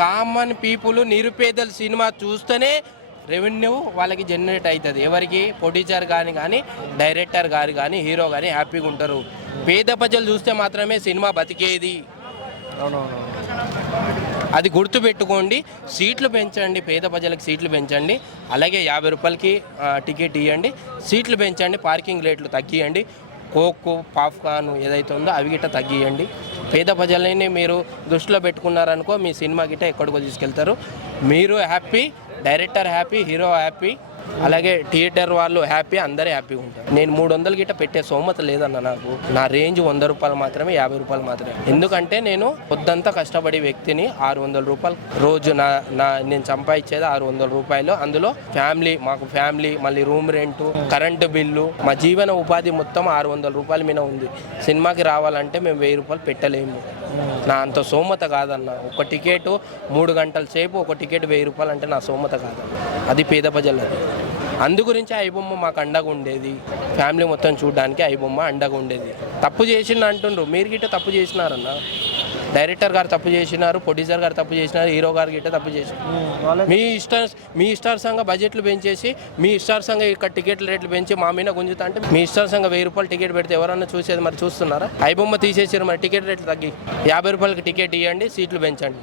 Common people నిరుపేదల cinema చూస్తేనే revenue వాళ్ళకి జనరేట్ అవుతుంది. ఎవరికి ప్రొడ్యూసర్ కానీ డైరెక్టర్ గారు కానీ హీరో కానీ హ్యాపీగా ఉంటారు. పేద ప్రజలు చూస్తే మాత్రమే సినిమా బతికేది. అవునవును. అది గుర్తుపెట్టుకోండి. సీట్లు పెంచండి, పేద ప్రజలకు సీట్లు పెంచండి. అలాగే 50 రూపాయలకి టికెట్ ఇవ్వండి, సీట్లు పెంచండి, పార్కింగ్ రేట్లు తగ్గియండి, కోక్ పాప్కార్న్ ఏదైతే ఉందో అవి గిట్ట తగ్గియండి. పేద ప్రజలని మీరు దృష్టిలో పెట్టుకున్నారనుకో మీ సినిమా గిట్ట ఎక్కడికో తీసుకెళ్తారు. మీరు happy, director happy, hero happy, అలాగే థియేటర్ వాళ్ళు హ్యాపీ, అందరూ హ్యాపీగా ఉంటారు. నేను 300 గిట్ట పెట్టే సోమత లేదన్న. నాకు నా రేంజ్ 100 రూపాయలు మాత్రమే, 50 రూపాయలు మాత్రమే. ఎందుకంటే నేను పొద్దంతా కష్టపడే వ్యక్తిని. 600 రూపాయలు రోజు నేను సంపాదించేది 600 రూపాయలు. అందులో మాకు ఫ్యామిలీ, మళ్ళీ రూమ్ రెంట్, కరెంటు బిల్లు, మా జీవన ఉపాధి మొత్తం 600 రూపాయల మీద ఉంది. సినిమాకి రావాలంటే మేము 1000 రూపాయలు పెట్టలేము. నా అంత సోమత కాదన్న. ఒక టికెట్ 3 గంటల సేపు ఒక టికెట్ 1000 రూపాయలు అంటే నా సోమత కాదన్న. అది పేద ప్రజలది. అందు గురించి ఐబొమ్మ మాకు అండగా ఉండేది. ఫ్యామిలీ మొత్తం చూడడానికి ఐబొమ్మ అండగా ఉండేది. తప్పు చేసిండు అంటుండ్రు, మీరు గిట్ట తప్పు చేసినారన్న. డైరెక్టర్ గారు తప్పు చేసినారు, ప్రొడ్యూసర్ గారు తప్పు చేసినారు, హీరో గారు గిట్ట తప్పు చేసినారు. మీ ఇష్టార్సంగా బడ్జెట్లు పెంచేసి, మీ ఇష్టార్సంగా ఇక్కడ టికెట్ల రేట్లు పెంచి మా మీద గుంజుతా అంటే మీ ఇష్టార్సంగా 1000 రూపాయలు టికెట్ పెడితే ఎవరన్నా చూసేది? మరి చూస్తున్నారా? ఐబొమ్మ తీసేసారు, మరి టికెట్ రేట్లు తగ్గి 50 రూపాయలకి టికెట్ ఇవ్వండి, సీట్లు పెంచండి.